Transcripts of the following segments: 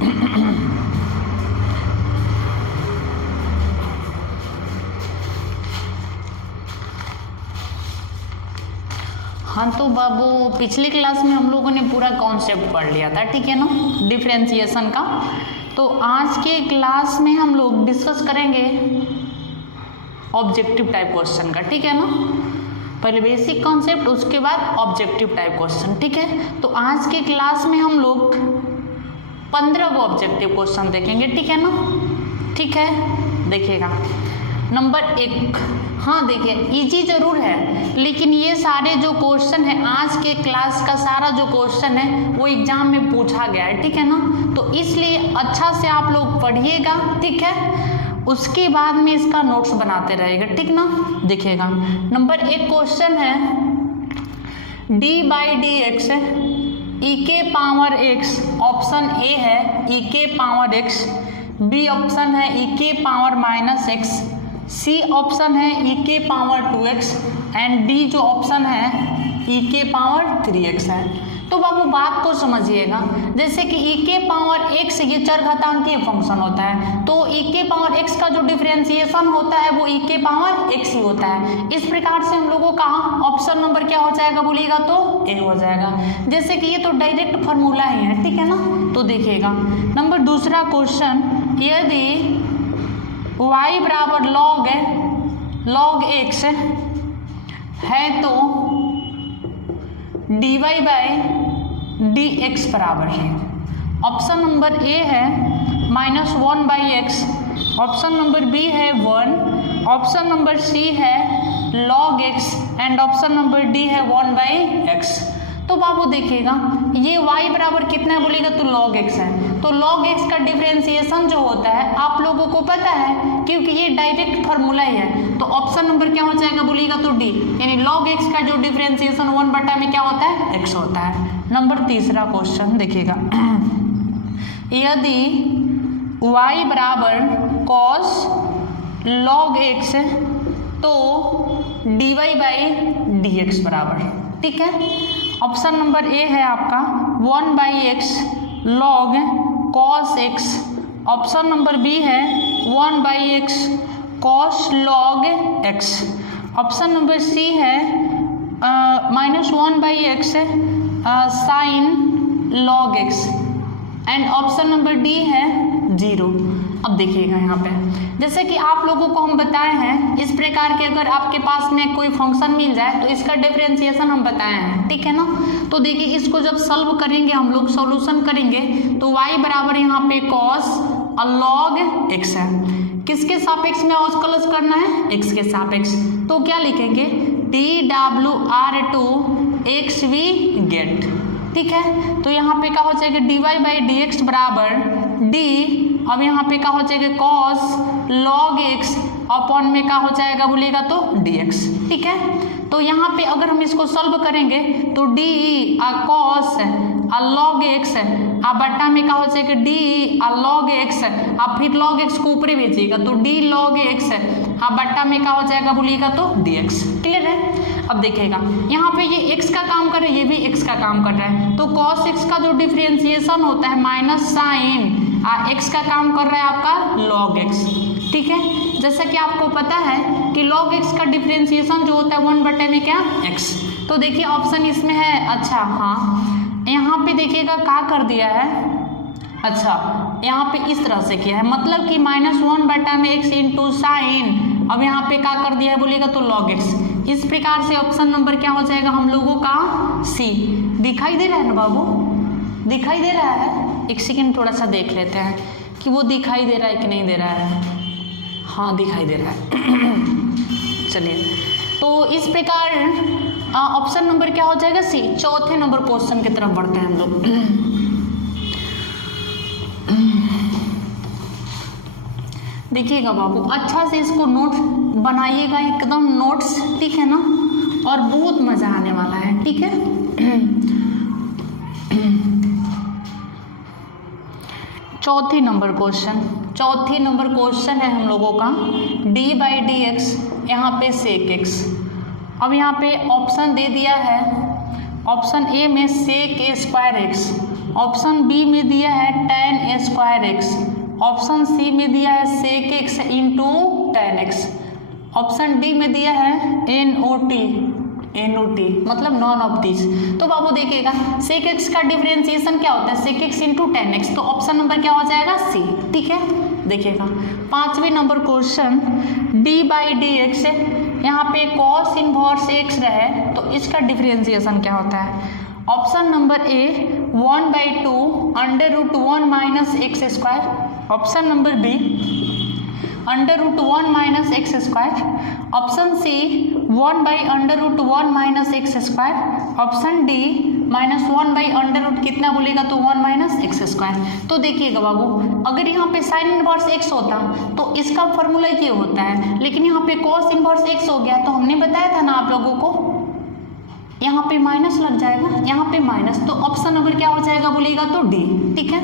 हाँ तो बाबू पिछली क्लास में हम लोगों ने पूरा कॉन्सेप्ट पढ़ लिया था, ठीक है ना, डिफरेंशिएशन का। तो आज के क्लास में हम लोग डिस्कस करेंगे ऑब्जेक्टिव टाइप क्वेश्चन का, ठीक है ना। पहले बेसिक कॉन्सेप्ट, उसके बाद ऑब्जेक्टिव टाइप क्वेश्चन, ठीक है। तो आज के क्लास में हम लोग 15 को ऑब्जेक्टिव क्वेश्चन देखेंगे, ठीक है ना, ठीक है। देखिएगा नंबर 1, हाँ देखिए इजी जरूर है, लेकिन ये सारे जो क्वेश्चन है आज के क्लास का सारा जो क्वेश्चन है वो एग्जाम में पूछा गया है, ठीक है ना। तो इसलिए अच्छा से आप लोग पढ़िएगा, ठीक है। उसके बाद में इसका नोट्स बनाते रहेगा, ठीक ना। देखिएगा नंबर 1 क्वेश्चन है d/dx e के पावर x, ऑप्शन ए है e के पावर x, बी ऑप्शन है e के पावर -x, सी ऑप्शन है e के पावर 2x एंड डी जो ऑप्शन है e के पावर 3x है। तो बाबू बात को समझिएगा, जैसे कि e के पावर x ये चरघातांकीय फंक्शन होता है, तो e के पावर x का जो डिफरेंशिएशन होता है वो e के पावर x ही होता है। इस प्रकार से हम लोगों का ऑप्शन नंबर क्या हो जाएगा बोलिएगा तो ए हो जाएगा। जैसे कि ये तो डायरेक्ट फार्मूला ही है, ठीक है ना। तो देखिएगा नंबर दूसरा क्वेश्चन, यदि y बराबर log x है तो dy/dx बराबर है। ऑप्शन नंबर ए है -1/x, ऑप्शन नंबर बी है 1, ऑप्शन नंबर सी है log x and option number D है 1/x। तो बाबू देखिएगा ये y बराबर कितना है बोलेगा तो log x है। तो log x का डिफरेंशिएशन जो होता है आप लोगों को पता है, क्योंकि ये डायरेक्ट फार्मूला ही है। तो ऑप्शन नंबर क्या हो जाएगा बोलिएगा तो डी, यानी log x का जो डिफरेंशिएशन 1 बटा में क्या होता है x होता है। नंबर तीसरा क्वेश्चन देखिएगा, यदि y बराबर cos log x तो dy/dx बराबर, ठीक है। ऑप्शन नंबर ए है आपका 1/x log cos x, option number B है 1/x cos log x, option number C है -1/x sin log x and option number D है 0। अब देखिएगा यहाँ पे जैसे कि आप लोगों को हम बताए हैं, इस प्रकार के अगर आपके पास में कोई फंक्शन मिल जाए तो इसका डिफरेंशिएशन हम बताए हैं, ठीक है ना। तो देखिए इसको जब सॉल्व करेंगे हम लोग, सॉल्यूशन करेंगे तो y बराबर यहाँ पे cos log x है, किसके सापेक्ष में अवकलज करना है x के सापेक्ष। तो क्या लिखेंगे dwr/x we get, ठीक है। तो यहाँ पे क्या हो जाएगा dy/dx बराबर d, अब यहाँ पे क्या हो जाएगा cos log x अपॉन में क्या हो जाएगा बोलिएगा तो dx, ठीक है। तो यहाँ पे अगर हम इसको सॉल्व करेंगे तो d cos log x बटा में क्या हो जाएगा d log x, आप फिर log x को ऊपर भेजिएगा तो d log x बटा में क्या हो जाएगा बोलिएगा तो dx, क्लियर है। अब देखिएगा यहाँ पे ये x का काम कर रहा है, ये भी x का काम कर रहा है। तो cos x का जो डिफरेंशिएशन होता है माइनस साइन x का काम कर रहा है आपका log x, ठीक है। जैसा कि आपको पता है कि log x का डिफरेंशिएशन जो होता है 1 बटे में क्या x। तो देखिए ऑप्शन इसमें है, अच्छा हाँ यहाँ पे देखिएगा क्या कर दिया है, अच्छा यहाँ पे इस तरह से किया है, मतलब कि -1 बटा में x इंटू साइन, अब यहाँ पे क्या कर दिया है बोलिएगा तो log x। इस प्रकार से ऑप्शन नंबर क्या हो जाएगा हम लोगों का सी। दिखाई दे रहा है ना बाबू, दिखाई दे रहा है? एक सेकेंड थोड़ा सा देख लेते हैं कि वो दिखाई दे रहा है कि नहीं दे रहा है। हाँ दिखाई दे रहा है। चलिए तो इस प्रकार ऑप्शन नंबर क्या हो जाएगा सी। चौथे नंबर क्वेश्चन की तरफ बढ़ते हैं हम लोग। देखिएगा बाबू अच्छा से इसको नोट बनाइएगा, एकदम नोट्स, ठीक है ना, और बहुत मजा आने वाला है, ठीक है। चौथी नंबर क्वेश्चन है हम लोगों का d/dx, यहाँ पे sec x। अब यहाँ पे ऑप्शन दे दिया है, ऑप्शन ए में sec² x, ऑप्शन बी में दिया है tan square x, option C में दिया है sec x into tan x, option D में दिया है NOT मतलब नॉन ऑफ दिस। तो बाबू देखिएगा sec x का डिफरेंशिएशन क्या होता है, sec x into tan x, तो ऑप्शन नंबर क्या हो जाएगा सी। ठीक है, देखिएगा 5वें नंबर question d by d x, यहाँ पे cos इनवर्स x रहे तो इसका डिफरेंशिएशन क्या होता है। Option number A 1/2 √1 minus x square, option number B √1 minus x square, option C 1/√1 minus x square, option D -1/√ कितना बोलेगा तो 1 माइनस एक्स स्क्वायर। तो देखिएगा बाबू अगर यहाँ पे साइन इनवर्स एक्स होता तो इसका फॉर्मूला ये होता है, लेकिन यहाँ पे कॉस इनवर्स एक्स हो गया तो हमने बताया था ना आप लोगों को यहाँ पे माइनस लग जाएगा, यहाँ पे माइनस, तो ऑप्शन नंबर क्या हो जाएगा बोलिएगा तो डी। ठीक है,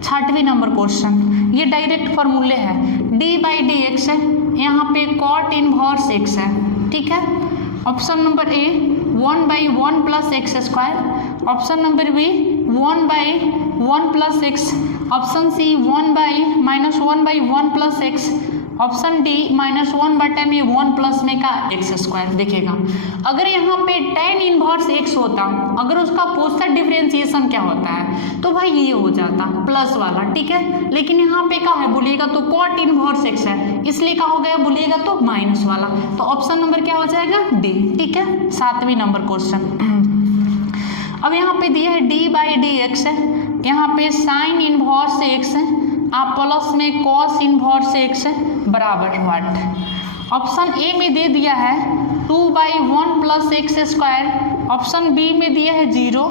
6वां नंबर क्वेश्चन ये डायरेक्ट फॉर्मूले है, डी बाई डी एक्स है, यहाँ पे कॉट इनवर्स एक्स है। ठीक है, option number A 1/1 plus x square, option number B 1/1 plus x, option C -1/1 plus x, option D -1/1 plus में का एक्स स्क्वायर। देखिएगा अगर यहाँ पे tan इनवर्स एक्स होता, अगर उसका पोस्टर डिफरेंशिएशन क्या होता है तो भाई ये हो जाता प्लस वाला। ठीक है, लेकिन यहाँ पे क्या है बोलिएगा तो कॉट इनवर्स एक्स है, इसलिए क्या हो गया बोलिएगा तो माइनस वाला, तो ऑप्शन नंबर क्या हो जाएगा डी। ठीक है, 7वें नंबर क्वेश्चन अब यहाँ पे दिया है डी बाई डी एक्स है, यहाँ पे साइन इनवर्स एक्स है, आप प्लस में कॉस इनवर्स एक्स बराबर व्हाट। ऑप्शन ए में दे दिया है 2/1 plus x square, option B में दिया है 0,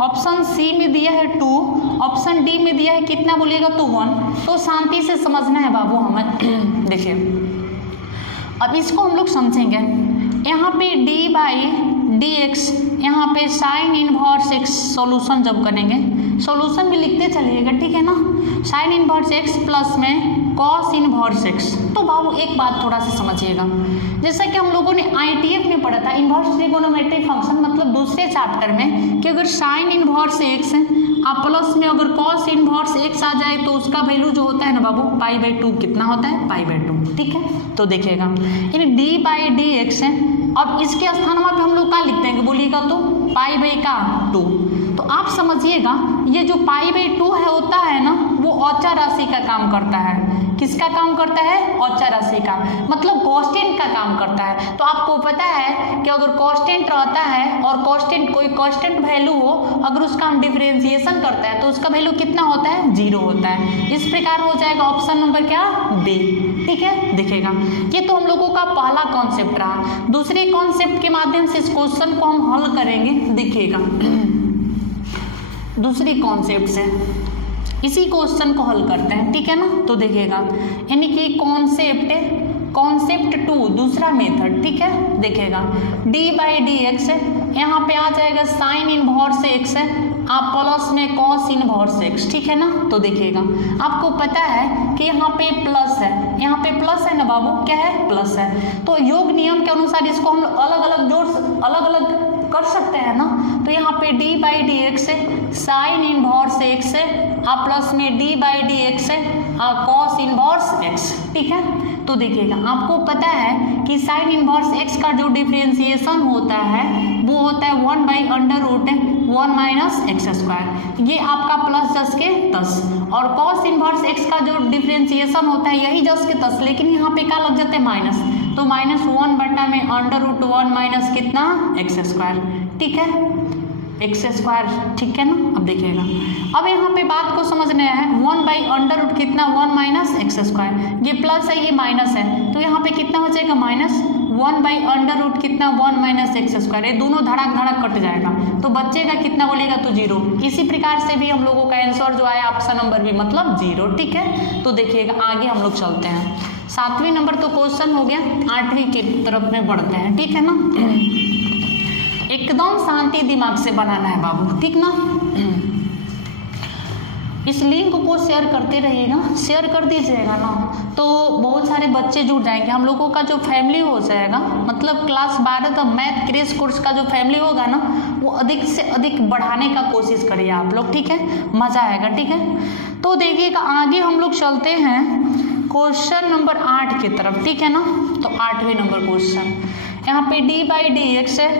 ऑप्शन सी में दिया है 2, ऑप्शन डी में दिया है कितना बोलिएगा तो 1। तो शांति से समझना है बाबू हमें। देखिए अब इसको हम लोग समझेंगे, यहाँ पे डी बाई डी एक्स, यहाँ पे साइन इनवर्स एक्स सॉल्यूशन जब करेंगे, सॉल्यूशन भी लिखते चलिएगा। ठीक है ना, साइन इनवर्स एक्स प्लस में कॉस इनवर्स एक्स। तो बाबू एक बात थोड़ा सा समझिएगा, जैसा कि हम लोगों ने ITF में पढ़ा था इनवर्स ट्रिगोनोमेट्री फंक्शन, मतलब दूसरे चैप्टर में, कि अगर साइन इनवर्स एक्स आप प्लस में अगर कॉस इनवर्स एक्स आ जाए तो उसका वैल्यू जो होता है ना बाबू π/2 कितना होता है π/2। ठीक है, तो देखिएगा यानी डी बाई डी एक्स है, अब इसके स्थान में हम लोग क्या लिखते हैं बोलिएगा तो π/2। तो आप समझिएगा ये जो π/2 है होता है ना वो औचर राशि का काम करता है। किसका काम करता है, औचर राशि का, मतलब कांस्टेंट का काम करता है। तो आपको पता है कि अगर कांस्टेंट रहता है और कांस्टेंट कोई कांस्टेंट वैल्यू हो, अगर उसका हम डिफरेंशिएशन करता है तो उसका वैल्यू कितना होता है 0 होता है। इस प्रकार हो जाएगा ऑप्शन नंबर क्या बी। ठीक है, देखिएगा ये तो हम लोगों का पहला कॉन्सेप्ट रहा। दूसरे कॉन्सेप्ट के माध्यम से इस क्वेश्चन को हम हल करेंगे। देखिएगा दूसरी कॉन्सेप्ट से इसी क्वेश्चन को हल करते हैं। ठीक है ना, तो देखिएगा यानी कि कॉन्सेप्ट 2 दूसरा मेथड। ठीक है, देखिएगा डी बाई डी एक्स है, यहाँ पे आ जाएगा साइन इनवर्स एक्स है, आप प्लस में कॉस इनवर्स एक्स। ठीक है ना, तो देखिएगा आपको पता है कि यहाँ पे प्लस है, यहाँ पे प्लस है ना बाबू, क्या है प्लस है। तो योग नियम के अनुसार इसको हम अलग अलग कर सकते हैं ना। तो यहाँ पे डी बाई डी एक्स है, साइन इनवर्स एक्स है, आप प्लस में डी बाई डी एक्स है, कॉस इनवर्स एक्स। ठीक है, तो देखिएगा आपको पता है कि साइन इनवर्स एक्स का जो डिफरेंशिएशन होता है वो होता है 1/√1 माइनस एक्स स्क्वायर, ये आपका प्लस 10 के 10, और कॉस इनवर्स एक्स का जो डिफरेंशिएशन होता है यही 10 के 10, लेकिन यहाँ पे क्या लग जाते हैं माइनस, तो -1/√1 माइनस कितना एक्स स्क्वायर। ठीक है, एक्स स्क्वायर। ठीक है ना, अब देखिएगा अब यहाँ पे बात को समझना है, 1/√1 कितना 1 माइनस एक्स स्क्वायर, ये प्लस है ये माइनस है, तो यहाँ पे कितना हो जाएगा -1/√1 कितना 1 माइनस एक्स स्क्वायर, ये दोनों धड़ाक धड़ाक कट जाएगा, तो बचेगा कितना बोलेगा तो 0। इसी प्रकार से भी हम लोगों का आंसर जो आया ऑप्शन नंबर भी मतलब 0। ठीक है, तो देखिएगा आगे हम लोग चलते हैं। 7वें नंबर तो क्वेश्चन हो गया, 8वीं की तरफ में बढ़ते हैं। ठीक है ना, एकदम शांति दिमाग से बनाना है बाबू। ठीक ना, इस लिंक को शेयर करते रहिएगा, शेयर कर दीजिएगा ना, तो बहुत सारे बच्चे जुड़ जाएंगे। हम लोगों का जो फैमिली हो जाएगा, मतलब क्लास 12 तक मैथ क्रेश कोर्स का जो फैमिली होगा ना, वो अधिक से अधिक बढ़ाने का कोशिश करिए आप लोग, ठीक है, मज़ा आएगा, ठीक है। तो देखिएगा आगे हम लोग चलते हैं क्वेश्चन नंबर 8 की तरफ, ठीक है ना। तो 8वें नंबर क्वेश्चन, यहाँ पे डी बाई डी एक्स है,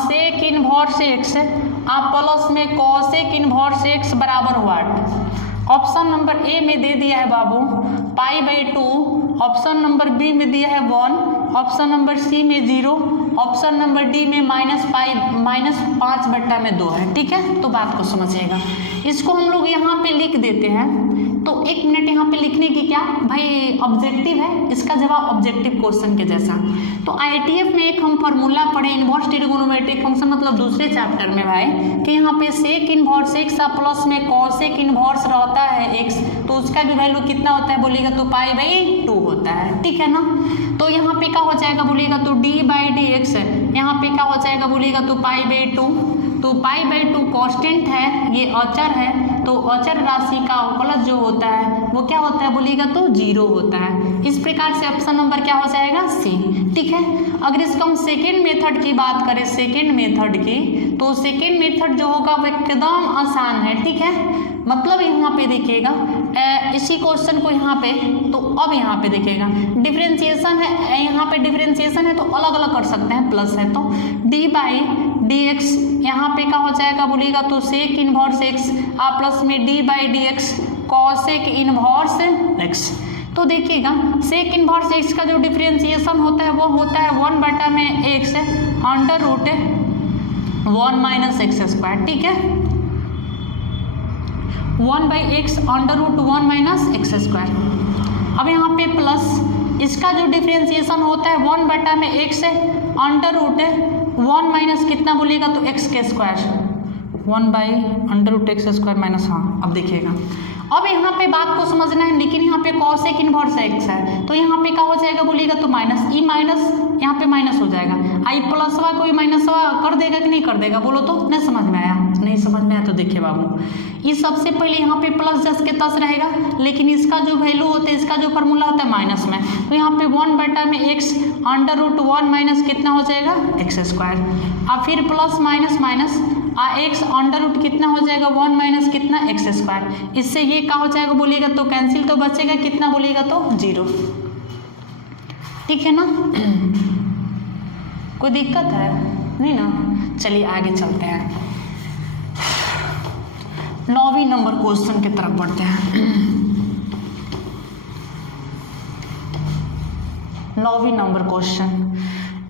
सेक इनवर्स एक्स है, प्लस में कॉसेक इनवर्स एक्स बराबर व्हाट। ऑप्शन नंबर ए में दे दिया है बाबू pi by 2, option number B में दिया है 1, ऑप्शन नंबर सी में 0, ऑप्शन नंबर डी में -5/2 है, ठीक है। तो बात को समझिएगा, इसको हम लोग यहाँ पे लिख देते हैं। तो 1 मिनट यहाँ पे लिखने की क्या भाई ऑब्जेक्टिव है, इसका जवाब ऑब्जेक्टिव क्वेश्चन के जैसा। तो आईटीएफ में एक हम फार्मूला पढ़े इनवर्स ट्रिगोनोमेट्रिक फंक्शन, मतलब दूसरे चैप्टर में भाई, कि यहाँ पे सेक इनवर्स एक्स प्लस में कॉसेक इनवर्स रहता है एक्स, तो उसका भी वैल्यू कितना होता है बोलिएगा तो पाई बाई 2 होता है, ठीक है ना। तो यहाँ पे क्या हो जाएगा बोलिएगा तो डी बाई डी एक्स है, यहाँ पे क्या हो जाएगा बोलिएगा तो पाई बाई 2। तो पाई बाई 2 कांस्टेंट है, ये अचर है, तो अचर राशि का अवकलज जो होता है वो क्या होता है बोलिएगा तो 0 होता है। इस प्रकार से ऑप्शन नंबर क्या हो जाएगा सी, ठीक है। अगर इसका हम सेकेंड मेथड की बात करें, सेकेंड मेथड की, तो सेकेंड मेथड जो होगा वो एकदम आसान है, ठीक है। मतलब यहाँ पे देखिएगा इसी क्वेश्चन को यहाँ पे, तो अब यहाँ पे देखिएगा डिफरेंशिएशन है, यहाँ पे डिफरेंशिएशन है तो अलग अलग कर सकते हैं, प्लस है तो डी बाई डी एक्स यहाँ पे क्या हो जाएगा बोलिएगा तो सेक इनवर्स एक्स प्लस में D by d x cosec inverse x. तो देखिएगा सेक इनवर्स एक्स का जो डिफरेंशिएशन होता है वो होता है 1/x अंडर रूट 1 - x², ठीक है, 1/x अंडर रूट 1 - x²। अब यहाँ पे प्लस इसका जो डिफरेंशिएशन होता है 1/x अंडर रूट 1 - कितना बोलिएगा तो x², 1/√x² माइनस, हाँ अब देखिएगा। अब यहाँ पे बात को समझना है, लेकिन यहाँ पे कॉसेक इनवर्स एक्स है, तो यहाँ पे क्या हो जाएगा बोलिएगा तो माइनस, ई माइनस यहाँ पे माइनस हो जाएगा, आई प्लसवा कोई माइनसवा कर देगा कि नहीं कर देगा बोलो तो। नहीं समझ में आया, नहीं समझ में आया तो देखिए बाबू, ये सबसे पहले यहाँ पे प्लस 10 के 10 रहेगा, लेकिन इसका जो वैल्यू होता है, इसका जो फार्मूला होता है माइनस में, तो यहाँ पे 1/x अंडर रूट 1 - कितना हो जाएगा x², और फिर plus minus minus x under root कितना हो जाएगा 1 - कितना x²। इससे ये क्या हो जाएगा बोलिएगा तो कैंसिल, तो बचेगा कितना बोलिएगा तो 0, ठीक है ना। कोई दिक्कत है नहीं ना, चलिए आगे चलते हैं, 9वीं नंबर क्वेश्चन की तरफ बढ़ते हैं। 9वीं नंबर क्वेश्चन,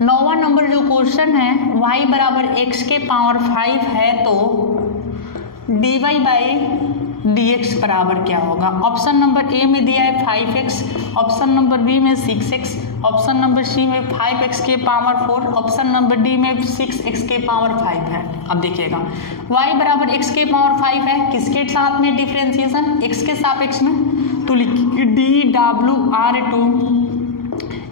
9वां नंबर जो क्वेश्चन है y बराबर x के पावर 5 है तो dy बाई dx बराबर क्या होगा। ऑप्शन नंबर ए में दिया है 5x, ऑप्शन नंबर बी में 6x, ऑप्शन नंबर सी में 5x के पावर 4, ऑप्शन नंबर डी में 6x के पावर 5 है। अब देखिएगा y बराबर x के पावर 5 है, किसके साथ में डिफरेंशिएशन x के सापेक्ष में, तो लिखिए DWR2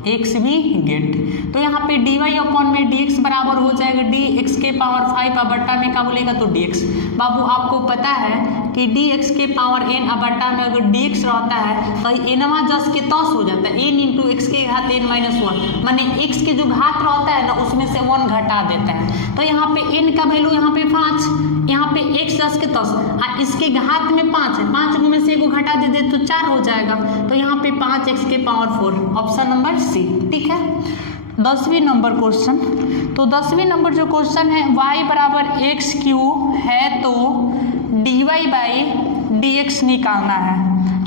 एक्स भी गेट। तो यहाँ पे dy अपॉन में dx बराबर हो जाएगा dx के पावर 5 बट्टा में क्या बोलेगा तो dx। बाबू आपको पता है कि dx के पावर n बट्टा में अगर dx रहता है तो nवा जस के तस हो जाता है, n इंटू एक्स के घात n - 1, माने x के जो घात रहता है ना उसमें से 1 घटा देता है। तो यहाँ पे n का वैल्यू यहाँ पे 5, यहाँ पे x जस के तस, इसके घात में 5 है, 5 में से 1 घटा दे तो 4 हो जाएगा, तो यहाँ पे 5x के पावर 4, ऑप्शन नंबर सी, ठीक है। 10वीं नंबर क्वेश्चन, तो 10वीं नंबर जो क्वेश्चन है y बराबर x³ है तो dy बाई dx निकालना है।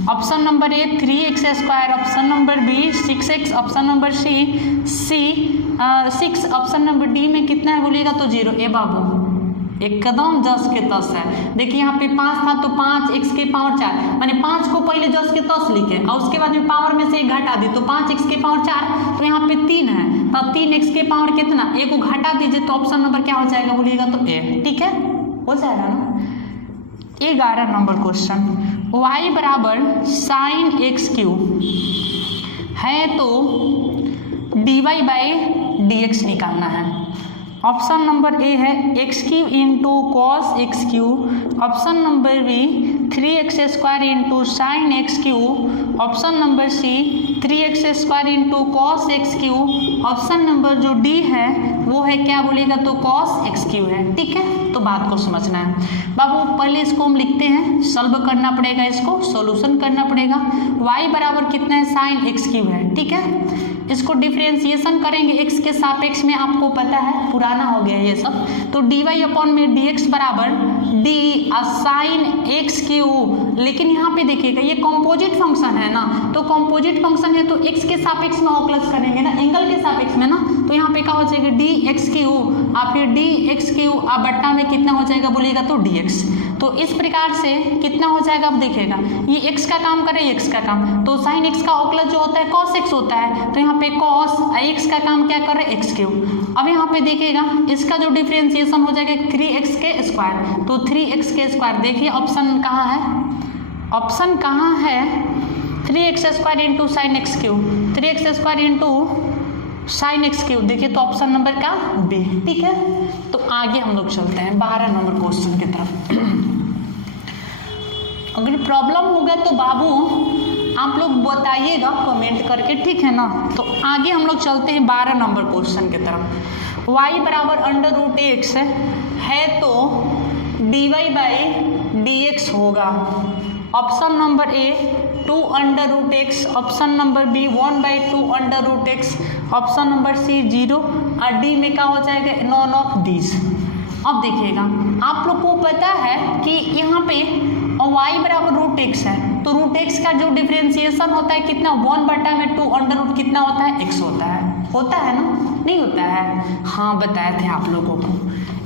Option number A 3x², option number B 6x, option number C 6, option number D में कितना है बोलिएगा तो 0। ए बाबू एकदम 10 के 10 है। देखिए यहाँ पे 5 था तो 5x के पावर 4, माने 5 को पहले 10 के 10 लिखे और उसके बाद में पावर में से 1 घटा दी तो 5x के पावर 4, तो यहाँ पे 3 है, तब 3x के पावर कितना, 1 को घटा दीजिए तो ऑप्शन नंबर क्या हो जाएगा बोलिएगा तो ए, ठीक है, हो जाएगा ना। 11 नंबर क्वेश्चन, y बराबर sin x³ है तो dy बाई dx निकालना है। ऑप्शन नंबर ए है x³ into cos x³, option number B 3x square into sine x cube, option number C 3x square into cos x cube, option number जो D है वो है क्या बोलेगा तो कॉस एक्स क्यूब है। ठीक है, तो बात को समझना है बाबू। पहले इसको हम लिखते हैं, सॉल्व करना पड़ेगा, इसको सॉल्यूशन करना पड़ेगा। y बराबर कितना है साइन एक्स क्यूब है। ठीक है, इसको डिफ्रेंसिएशन करेंगे x के सापेक्ष में, आपको पता है पुराना हो गया ये सब। तो dy अपॉन में dx बराबर d साइन एक्स क्यूब। लेकिन यहाँ पे देखिएगा ये कॉम्पोजिट फंक्शन है ना, तो कॉम्पोजिट फंक्शन है तो x के सापेक्ष में ऑक्लस करेंगे ना, एंगल के सापेक्ष में ना, तो यहाँ पे क्या हो जाएगा डी एक्स क्यूब और फिर डी एक्स क्यूब और बट्टा में कितना हो जाएगा बोलिएगा तो dx। तो इस प्रकार से कितना हो जाएगा, अब देखिएगा ये x का काम करे x का काम, तो साइन x का ऑक्लस जो होता है cos x होता है, तो यहाँ पे cos x का काम क्या कर रहे हैं x क्यूब। अब यहाँ पे देखिएगा इसका जो डिफरेंशिएशन हो जाएगा 3x के स्क्वायर, तो 3x के स्क्वायर देखिए ऑप्शन कहाँ है, ऑप्शन कहाँ है 3x square into sine x cube, 3x square into sine x cube, देखिए तो ऑप्शन नंबर का बी। ठीक है, तो आगे हम लोग चलते हैं 12 नंबर क्वेश्चन की तरफ। अगर प्रॉब्लम होगा तो बाबू आप लोग बताइएगा कमेंट करके, ठीक है ना। तो आगे हम लोग चलते हैं 12 नंबर क्वेश्चन की तरफ। y बराबर अंडर रूट एक्स है तो dy बाई dx होगा। Option number A 2 under root x, option number B 1/2 under root x, option number C 0 और डी में क्या हो जाएगा नॉन ऑफ दीज। अब देखिएगा आप लोग को पता है कि यहाँ पे y बराबर रूट एक्स है, तो रूट एक्स का जो डिफरेंशिएशन होता है कितना 1/2 अंडर रूट कितना होता है x होता है ना, नहीं होता है, हाँ बताए थे आप लोगों को।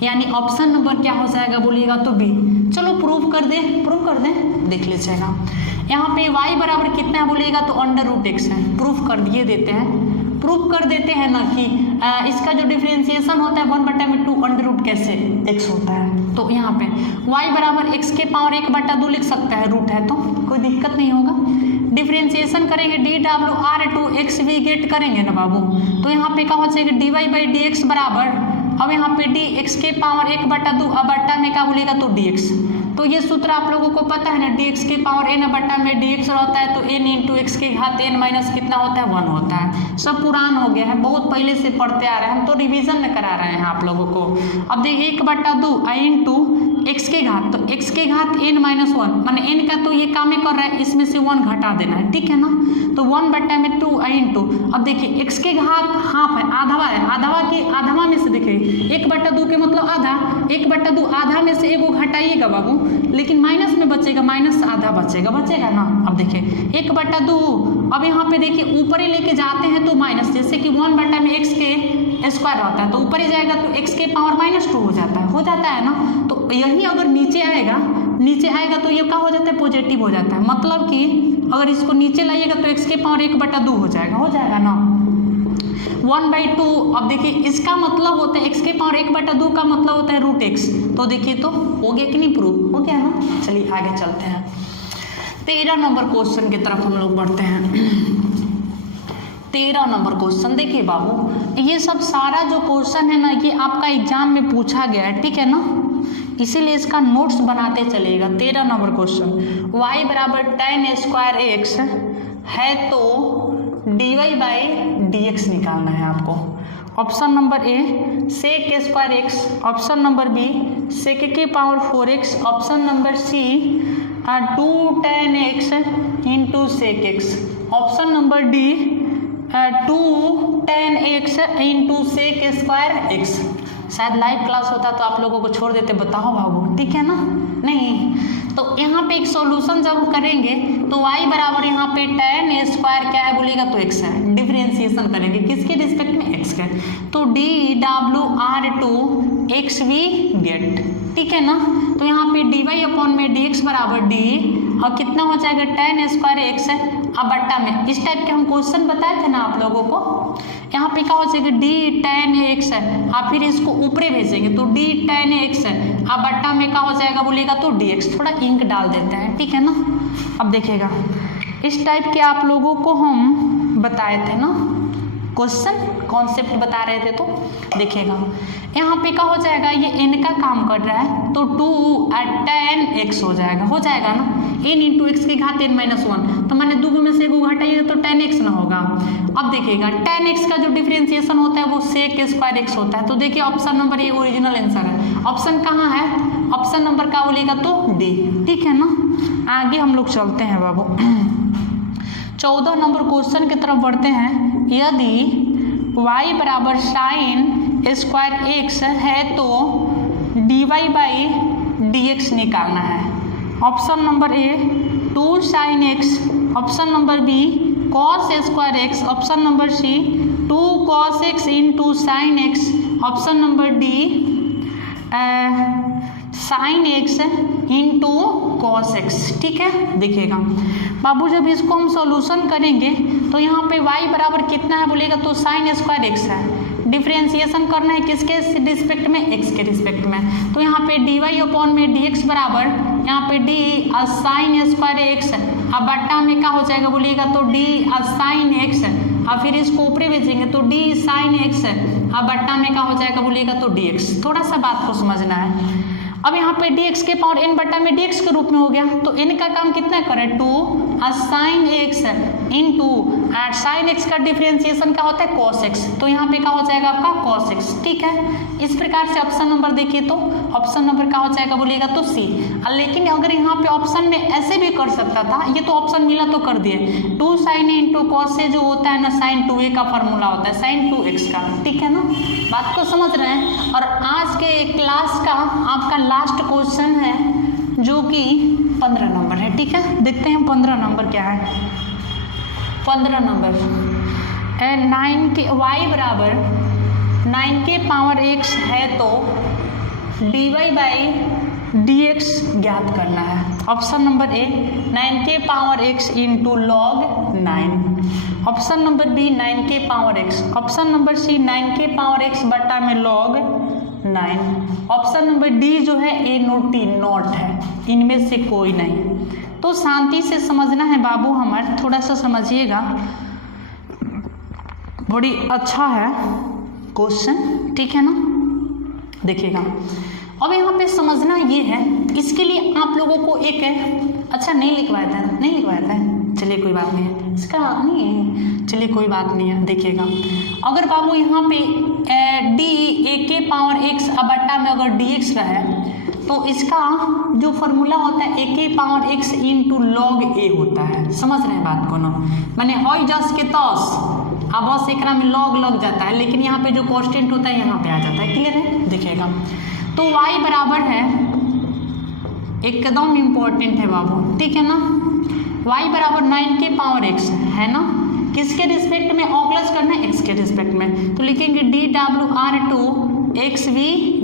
यानी ऑप्शन नंबर क्या हो जाएगा बोलिएगा तो बी। चलो प्रूव कर दें देख लीजिएगा। यहाँ पे y बराबर कितना है बोलिएगा तो अंडर रूट एक्स है, प्रूफ कर देते हैं ना कि इसका जो डिफरेंशिएशन होता है 1/2 अंडर रूट कैसे x होता है। तो यहाँ पे y बराबर x के पावर 1/2 लिख सकता है, रूट है तो कोई दिक्कत नहीं होगा। डिफरेंशिएशन करेंगे dr x v गेट करेंगे ना बाबू, तो यहाँ पे क्या हो जाएगा dy बाई dx बराबर, अब यहाँ पे dx के पावर 1/2 अब बट्टा में क्या बोलेगा तो dx। तो ये सूत्र आप लोगों को पता है ना, dx के पावर n बट्टा में dx होता है तो n इंटू एक्स के घात n माइनस कितना होता है 1 होता है। सब पुरान हो गया है, बहुत पहले से पढ़ते आ रहे हैं हम, तो रिवीजन में करा रहे हैं आप लोगों को। अब देखिए 1/2 इंटू एक्स के घात, तो x के घात n माइनस 1 माने n का तो ये काम ही कर रहा है, इसमें से 1 घटा देना है, ठीक है ना। तो 1/2 इंटू, अब देखिए x के घात हाफ है, आधा है, आधा में से देखिए 1/2 के मतलब आधा, 1/2 आधा में से एगो घटाइएगा बाबू, लेकिन माइनस में बचेगा, माइनस आधा बचेगा ना। अब देखिए 1/2, अब यहाँ पे देखिए ऊपर ही लेके जाते हैं तो माइनस, जैसे कि 1 में x के स्क्वायर होता है तो ऊपर ही जाएगा तो x के पावर -2 हो जाता है ना। तो यही अगर नीचे आएगा तो ये क्या हो जाता है पॉजिटिव हो जाता है, मतलब कि अगर इसको नीचे लाइएगा तो x के पावर 1/2 हो जाएगा ना 1/2। अब देखिए इसका मतलब होता है x के पावर 1/2 का मतलब होता है रूट x। तो देखिए तो हो गया कि नहीं, प्रूफ हो गया ना। चलिए आगे चलते हैं 13 नंबर क्वेश्चन की तरफ हम लोग बढ़ते हैं। 13 नंबर क्वेश्चन देखिए बाबू, ये सब सारा जो क्वेश्चन है ना ये आपका एग्जाम में पूछा गया है, ठीक है ना, इसीलिए इसका नोट्स बनाते चलिएगा। 13 नंबर क्वेश्चन y बराबर tan स्क्वायर x है तो dy बाई dx निकालना है आपको। Option number A sec square x, option number B sec के power 4x, option number C 2 tan x into sec x, option number D 2 tan x into sec square x। शायद live class होता तो आप लोगों को छोड़ देते, बताओ बाबू, ठीक है ना। नहीं तो यहाँ पे एक सॉल्यूशन जब करेंगे तो y बराबर यहाँ पे tan स्क्वायर क्या है बोलेगा तो x है, डिफरेंशिएशन करेंगे किसके रिस्पेक्ट में x के, तो dWr2 xv गेट, ठीक है ना। तो यहाँ पे dy अपॉन में dx बराबर d और कितना हो जाएगा tan स्क्वायर x अब बट्टा में, इस टाइप के हम क्वेश्चन बताए थे ना आप लोगों को। यहाँ पे क्या हो जाएगा d tan x और फिर इसको ऊपरे भेजेंगे तो d tan x अब बट्टा में क्या हो जाएगा बोलेगा तो dx। थोड़ा इंक डाल देते हैं, ठीक है ना। अब देखिएगा इस टाइप के आप लोगों को हम बताए थे ना क्वेश्चन, कॉन्सेप्ट बता रहे थे, तो देखिएगा यहाँ पे क्या हो जाएगा, ये n का काम कर रहा है तो 2 tan x हो जाएगा ना, n इंटू एक्स की घात n-1, तो मैंने 2 में से 1 घटाइएगा तो tan x ना होगा। अब देखिएगा tan x का जो डिफरेंशिएशन होता है वो sec स्क्वायर x होता है। तो देखिए ऑप्शन नंबर ये ओरिजिनल आंसर है। ऑप्शन कहाँ है, ऑप्शन नंबर क्या बोलेगा तो डी, ठीक है ना। आगे हम लोग चलते हैं बाबू 14 नंबर क्वेश्चन की तरफ बढ़ते हैं। यदि y बराबर साइन स्क्वायर x है तो dy बाई dx निकालना है। Option number A 2 sine x, option number B cos square x, option number C 2 cos x into sine x, option number D sine x into cos x, ठीक है। देखिएगा बाबू जब इसको हम सॉल्यूशन करेंगे तो यहाँ पे y बराबर कितना है बोलेगा तो साइन स्क्वायर x है। डिफ्रेंसिएशन करना है किसके रिस्पेक्ट में, x के रिस्पेक्ट में। तो यहाँ पे dy अपॉन में dx बराबर यहाँ पे d साइन स्क्वायर x, अब बट्टा में क्या हो जाएगा बोलिएगा तो d साइन x, अब फिर इसको ऊपरी भेजेंगे तो d साइन x, अब बट्टा में क्या हो जाएगा बोलिएगा तो dx। थोड़ा सा बात को समझना है। अब यहाँ पे dx के पावर n बटा में dx के रूप में हो गया तो n का काम कितना करें 2 sine x into sine x का डिफरेंशिएशन क्या होता है cos x, तो यहाँ पे क्या हो जाएगा आपका cos x, ठीक है। इस प्रकार से ऑप्शन नंबर देखिए तो ऑप्शन नंबर क्या हो जाएगा बोलिएगा तो सी। लेकिन अगर यहाँ पे ऑप्शन में ऐसे भी कर सकता था, ये तो ऑप्शन मिला तो कर दिए 2 sign A into cos A जो होता है ना साइन 2a का फॉर्मूला होता है साइन 2x का, ठीक है ना, बात को समझ रहे हैं। और आज के क्लास का आपका लास्ट क्वेश्चन है जो कि 15 नंबर है, ठीक है। देखते हैं 15 नंबर क्या है। 15 नंबर 9 के y बराबर 9 के पावर x है तो dy बाई dx ज्ञात करना है। ऑप्शन नंबर ए 9 के power x into log 9, option number B 9 के power x, option number C 9 के पावर x बटा में लॉग 9, ऑप्शन नंबर डी जो है ए नॉट है, इनमें से कोई नहीं। तो शांति से समझना है बाबू, हमारे थोड़ा सा समझिएगा, बड़ी अच्छा है क्वेश्चन, ठीक है ना। देखिएगा अब यहाँ पे समझना ये है, इसके लिए आप लोगों को एक अच्छा नहीं लिखवाया था, चलिए कोई बात नहीं है, इसका नहीं है, चलिए कोई बात नहीं है। देखिएगा अगर बाबू यहाँ पे डी ए के पावर x बट्टा में अगर dx रहे तो इसका जो फॉर्मूला होता है ए के पावर x इंटू लॉग ए होता है। समझ रहे हैं बात को ना, मैंने हॉई जस के तस अब बस एक में लॉग लग जाता है, लेकिन यहाँ पे जो कॉन्स्टेंट होता है यहाँ पे आ जाता है, क्लियर है। देखिएगा तो y बराबर है, एकदम इम्पोर्टेंट है बाबू, ठीक है ना, y बराबर 9 के पावर x है ना, किसके रिस्पेक्ट में ऑक्लस करना है, x के रिस्पेक्ट में, तो लिखेंगे DWR2 XV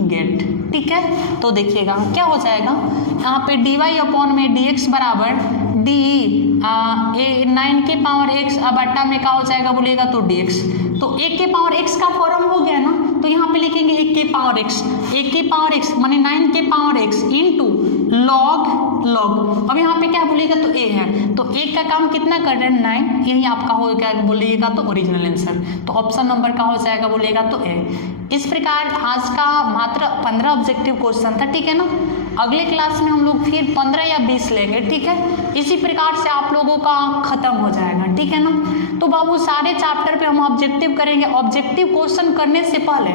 गेट, ठीक है। तो देखिएगा क्या हो जाएगा, यहाँ पे dy अपॉन में dx बराबर d 9 के पावर x बट्टा में क्या हो जाएगा बोलिएगा तो dx। तो 1 के पावर x का फॉर्म हो गया ना, तो यहाँ पे लिखेंगे 1 के पावर x माने 9 के पावर x इंटू लॉग। अब यहाँ पे क्या बोलिएगा तो a है, तो 1 का काम कितना कर रहे हैं 9, यही आपका हो क्या बोलिएगा तो ओरिजिनल आंसर। तो ऑप्शन नंबर का हो जाएगा बोलिएगा तो a। इस प्रकार आज का मात्र 15 ऑब्जेक्टिव क्वेश्चन था, ठीक है ना। अगले क्लास में हम लोग फिर 15 या 20 लेंगे, ठीक है। इसी प्रकार से आप लोगों का खत्म हो जाएगा, ठीक है ना। तो बाबू सारे चैप्टर पे हम ऑब्जेक्टिव करेंगे। ऑब्जेक्टिव क्वेश्चन करने से पहले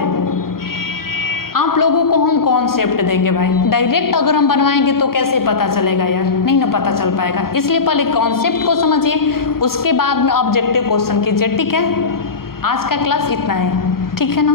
आप लोगों को हम कॉन्सेप्ट देंगे भाई, डायरेक्ट अगर हम बनवाएंगे तो कैसे पता चलेगा यार, नहीं ना पता चल पाएगा। इसलिए पहले कॉन्सेप्ट को समझिए, उसके बाद में ऑब्जेक्टिव क्वेश्चन कीजिए, ठीक है। आज का क्लास इतना है, ठीक है ना।